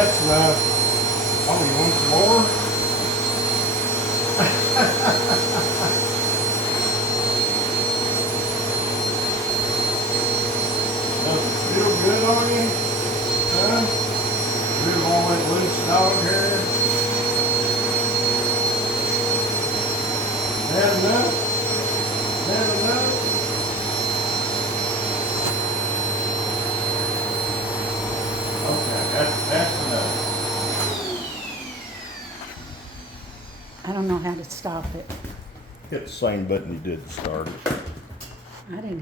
That's enough. Oh, you want some more? Does it feel good on you? Huh? Feel all that loose dog hair? That enough? That enough? Okay, that's enough. I don't know how to stop it. Hit the same button you did to start it. I didn't